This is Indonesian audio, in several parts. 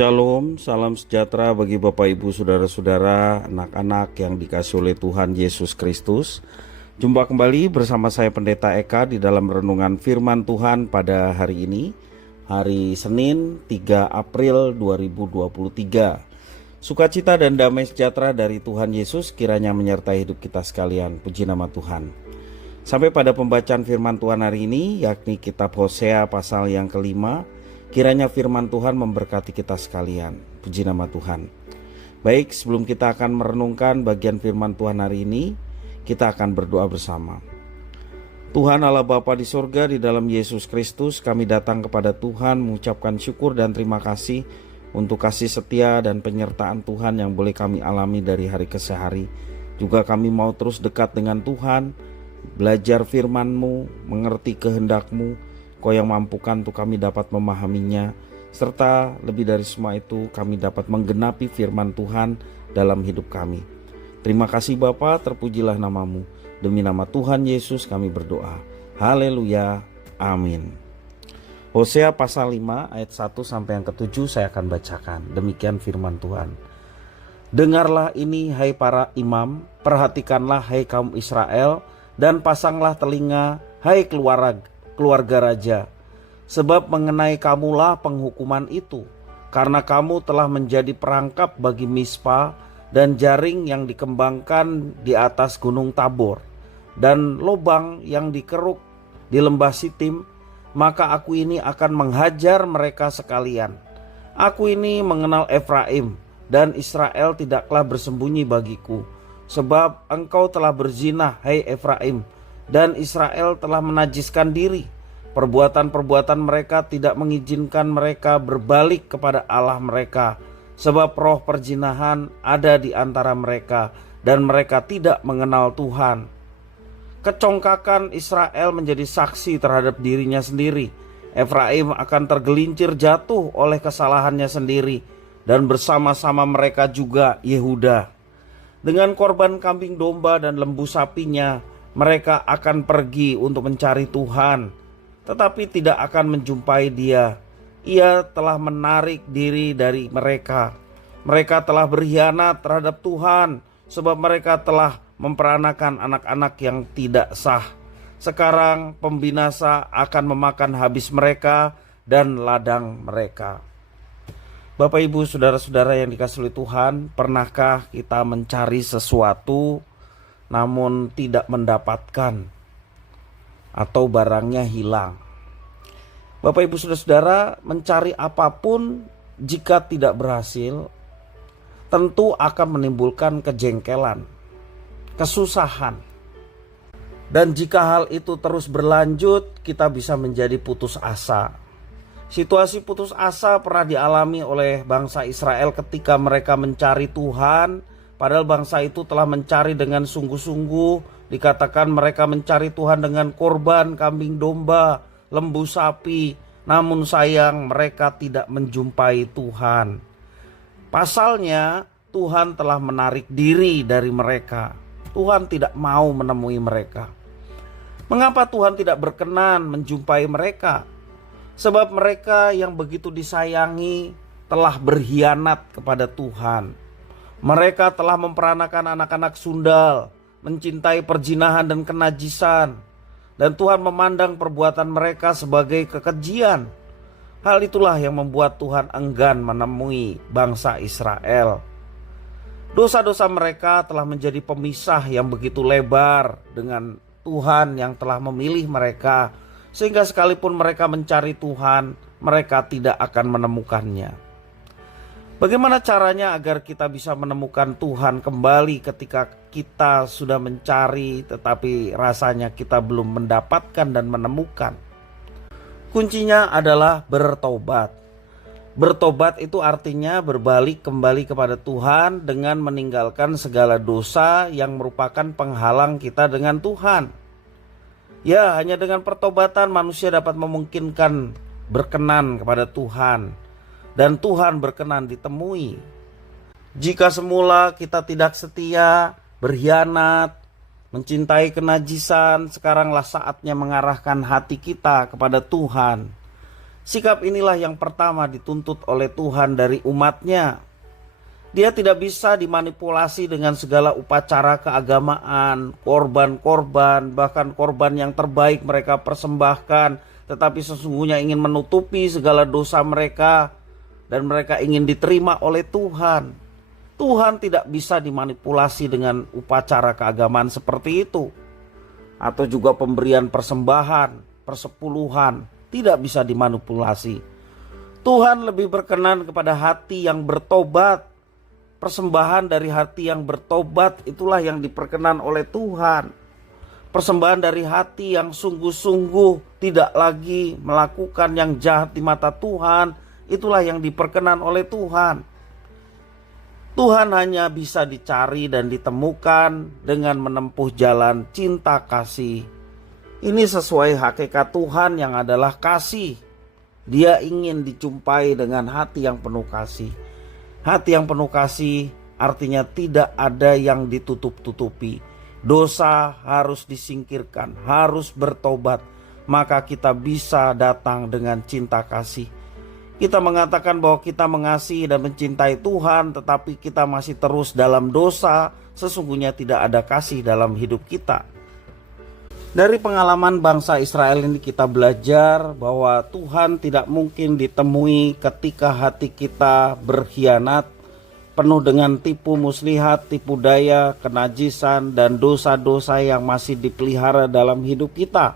Shalom, salam sejahtera bagi Bapak Ibu Saudara-saudara, anak-anak yang dikasihi oleh Tuhan Yesus Kristus. Jumpa kembali bersama saya Pendeta Eka di dalam renungan firman Tuhan pada hari ini, hari Senin 3 April 2023. Sukacita dan damai sejahtera dari Tuhan Yesus kiranya menyertai hidup kita sekalian. Puji nama Tuhan. Sampai pada pembacaan firman Tuhan hari ini, yakni kitab Hosea pasal yang kelima. Kiranya firman Tuhan memberkati kita sekalian. Puji nama Tuhan. Baik, sebelum kita akan merenungkan bagian firman Tuhan hari ini, kita akan berdoa bersama. Tuhan Allah Bapa di surga, di dalam Yesus Kristus, kami datang kepada Tuhan mengucapkan syukur dan terima kasih untuk kasih setia dan penyertaan Tuhan yang boleh kami alami dari hari ke hari. Juga kami mau terus dekat dengan Tuhan, belajar firman-Mu, mengerti kehendak-Mu. Kau yang mampukan untuk kami dapat memahaminya, serta lebih dari semua itu kami dapat menggenapi firman Tuhan dalam hidup kami. Terima kasih Bapa, terpujilah nama-Mu. Demi nama Tuhan Yesus kami berdoa. Haleluya, amin. Hosea pasal 5 ayat 1 sampai yang ke-7 saya akan bacakan. Demikian firman Tuhan. Dengarlah ini hai para imam, perhatikanlah hai kaum Israel, dan pasanglah telinga hai keluarga raja, sebab mengenai kamulah penghukuman itu, karena kamu telah menjadi perangkap bagi Mispa dan jaring yang dikembangkan di atas gunung Tabor dan lubang yang dikeruk di lembah Sitim. Maka aku ini akan menghajar mereka sekalian. Aku ini mengenal Efraim, dan Israel tidaklah bersembunyi bagiku, sebab engkau telah berzina hai Efraim, dan Israel telah menajiskan diri. Perbuatan-perbuatan mereka tidak mengizinkan mereka berbalik kepada Allah mereka, sebab roh perzinahan ada di antara mereka, dan mereka tidak mengenal Tuhan. Kecongkakan Israel menjadi saksi terhadap dirinya sendiri. Efraim akan tergelincir jatuh oleh kesalahannya sendiri, dan bersama-sama mereka juga Yehuda. Dengan korban kambing domba dan lembu sapinya, mereka akan pergi untuk mencari Tuhan, tetapi tidak akan menjumpai Dia. Ia telah menarik diri dari mereka. Mereka telah berkhianat terhadap Tuhan, sebab mereka telah memperanakan anak-anak yang tidak sah. Sekarang pembinasa akan memakan habis mereka dan ladang mereka. Bapak Ibu Saudara-saudara yang dikasihi oleh Tuhan, pernahkah kita mencari sesuatu namun tidak mendapatkan, atau barangnya hilang? Bapak Ibu Saudara-saudara, mencari apapun jika tidak berhasil tentu akan menimbulkan kejengkelan, kesusahan. Dan jika hal itu terus berlanjut, kita bisa menjadi putus asa. Situasi putus asa pernah dialami oleh bangsa Israel ketika mereka mencari Tuhan. Padahal bangsa itu telah mencari dengan sungguh-sungguh. Dikatakan mereka mencari Tuhan dengan korban kambing domba, lembu sapi. Namun sayang, mereka tidak menjumpai Tuhan. Pasalnya Tuhan telah menarik diri dari mereka. Tuhan tidak mau menemui mereka. Mengapa Tuhan tidak berkenan menjumpai mereka? Sebab mereka yang begitu disayangi telah berkhianat kepada Tuhan. Mereka telah memperanakan anak-anak sundal, mencintai perzinahan dan kenajisan, dan Tuhan memandang perbuatan mereka sebagai kekejian. Hal itulah yang membuat Tuhan enggan menemui bangsa Israel. Dosa-dosa mereka telah menjadi pemisah yang begitu lebar dengan Tuhan yang telah memilih mereka, sehingga sekalipun mereka mencari Tuhan, mereka tidak akan menemukannya. Bagaimana caranya agar kita bisa menemukan Tuhan kembali ketika kita sudah mencari tetapi rasanya kita belum mendapatkan dan menemukan? Kuncinya adalah bertobat. Bertobat itu artinya berbalik kembali kepada Tuhan dengan meninggalkan segala dosa yang merupakan penghalang kita dengan Tuhan. Ya, hanya dengan pertobatan manusia dapat memungkinkan berkenan kepada Tuhan, dan Tuhan berkenan ditemui. Jika semula kita tidak setia, berkhianat, mencintai kenajisan, sekaranglah saatnya mengarahkan hati kita kepada Tuhan. Sikap inilah yang pertama dituntut oleh Tuhan dari umatnya. Dia tidak bisa dimanipulasi dengan segala upacara keagamaan, korban-korban, bahkan korban yang terbaik mereka persembahkan, tetapi sesungguhnya ingin menutupi segala dosa mereka dan mereka ingin diterima oleh Tuhan. Tuhan tidak bisa dimanipulasi dengan upacara keagamaan seperti itu. Atau juga pemberian persembahan, persepuluhan, tidak bisa dimanipulasi. Tuhan lebih berkenan kepada hati yang bertobat. Persembahan dari hati yang bertobat itulah yang diperkenan oleh Tuhan. Persembahan dari hati yang sungguh-sungguh tidak lagi melakukan yang jahat di mata Tuhan, itulah yang diperkenan oleh Tuhan. Tuhan hanya bisa dicari dan ditemukan dengan menempuh jalan cinta kasih. Ini sesuai hakikat Tuhan yang adalah kasih. Dia ingin dijumpai dengan hati yang penuh kasih. Hati yang penuh kasih artinya tidak ada yang ditutup-tutupi. Dosa harus disingkirkan, harus bertobat. Maka kita bisa datang dengan cinta kasih. Kita mengatakan bahwa kita mengasihi dan mencintai Tuhan, tetapi kita masih terus dalam dosa. Sesungguhnya tidak ada kasih dalam hidup kita. Dari pengalaman bangsa Israel ini kita belajar bahwa Tuhan tidak mungkin ditemui ketika hati kita berkhianat, penuh dengan tipu muslihat, tipu daya, kenajisan, dan dosa-dosa yang masih dipelihara dalam hidup kita.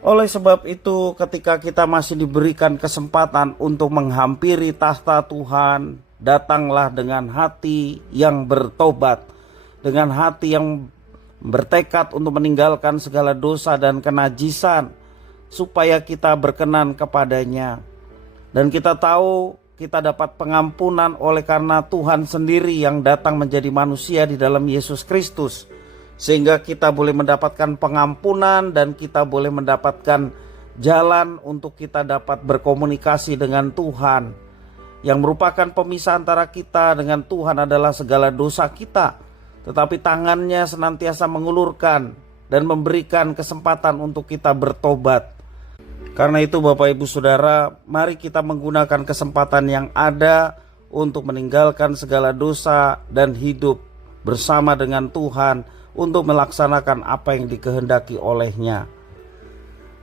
Oleh sebab itu, ketika kita masih diberikan kesempatan untuk menghampiri tahta Tuhan, datanglah dengan hati yang bertobat, dengan hati yang bertekad untuk meninggalkan segala dosa dan kenajisan, supaya kita berkenan kepadanya. Dan kita tahu kita dapat pengampunan oleh karena Tuhan sendiri yang datang menjadi manusia di dalam Yesus Kristus. Sehingga kita boleh mendapatkan pengampunan dan kita boleh mendapatkan jalan untuk kita dapat berkomunikasi dengan Tuhan. Yang merupakan pemisah antara kita dengan Tuhan adalah segala dosa kita. Tetapi tangannya senantiasa mengulurkan dan memberikan kesempatan untuk kita bertobat. Karena itu Bapak Ibu Saudara, mari kita menggunakan kesempatan yang ada untuk meninggalkan segala dosa dan hidup bersama dengan Tuhan untuk melaksanakan apa yang dikehendaki olehnya.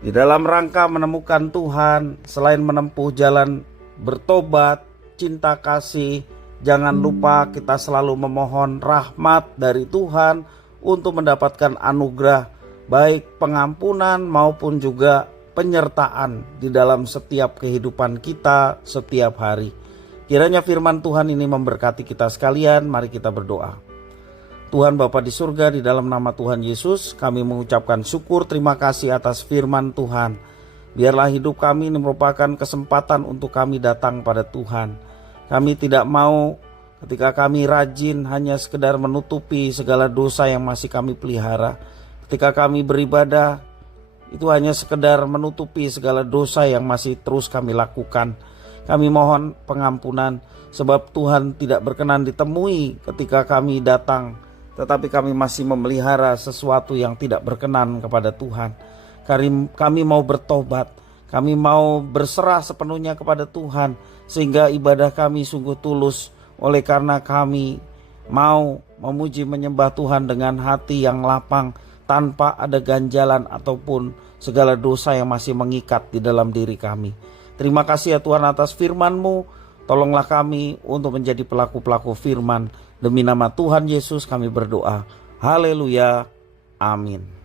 Di dalam rangka menemukan Tuhan, selain menempuh jalan bertobat, cinta kasih, jangan lupa kita selalu memohon rahmat dari Tuhan untuk mendapatkan anugerah baik pengampunan maupun juga penyertaan di dalam setiap kehidupan kita setiap hari. Kiranya firman Tuhan ini memberkati kita sekalian. Mari kita berdoa. Tuhan Bapa di surga, di dalam nama Tuhan Yesus kami mengucapkan syukur terima kasih atas firman Tuhan. Biarlah hidup kami ini merupakan kesempatan untuk kami datang pada Tuhan. Kami tidak mau ketika kami rajin hanya sekedar menutupi segala dosa yang masih kami pelihara. Ketika kami beribadah, itu hanya sekedar menutupi segala dosa yang masih terus kami lakukan. Kami mohon pengampunan sebab Tuhan tidak berkenan ditemui ketika kami datang. Tetapi kami masih memelihara sesuatu yang tidak berkenan kepada Tuhan. Kami mau bertobat. Kami mau berserah sepenuhnya kepada Tuhan. Sehingga ibadah kami sungguh tulus. Oleh karena kami mau memuji menyembah Tuhan dengan hati yang lapang, tanpa ada ganjalan ataupun segala dosa yang masih mengikat di dalam diri kami. Terima kasih ya Tuhan atas firman-Mu. Tolonglah kami untuk menjadi pelaku-pelaku firman. Demi nama Tuhan Yesus kami berdoa. Haleluya. Amin.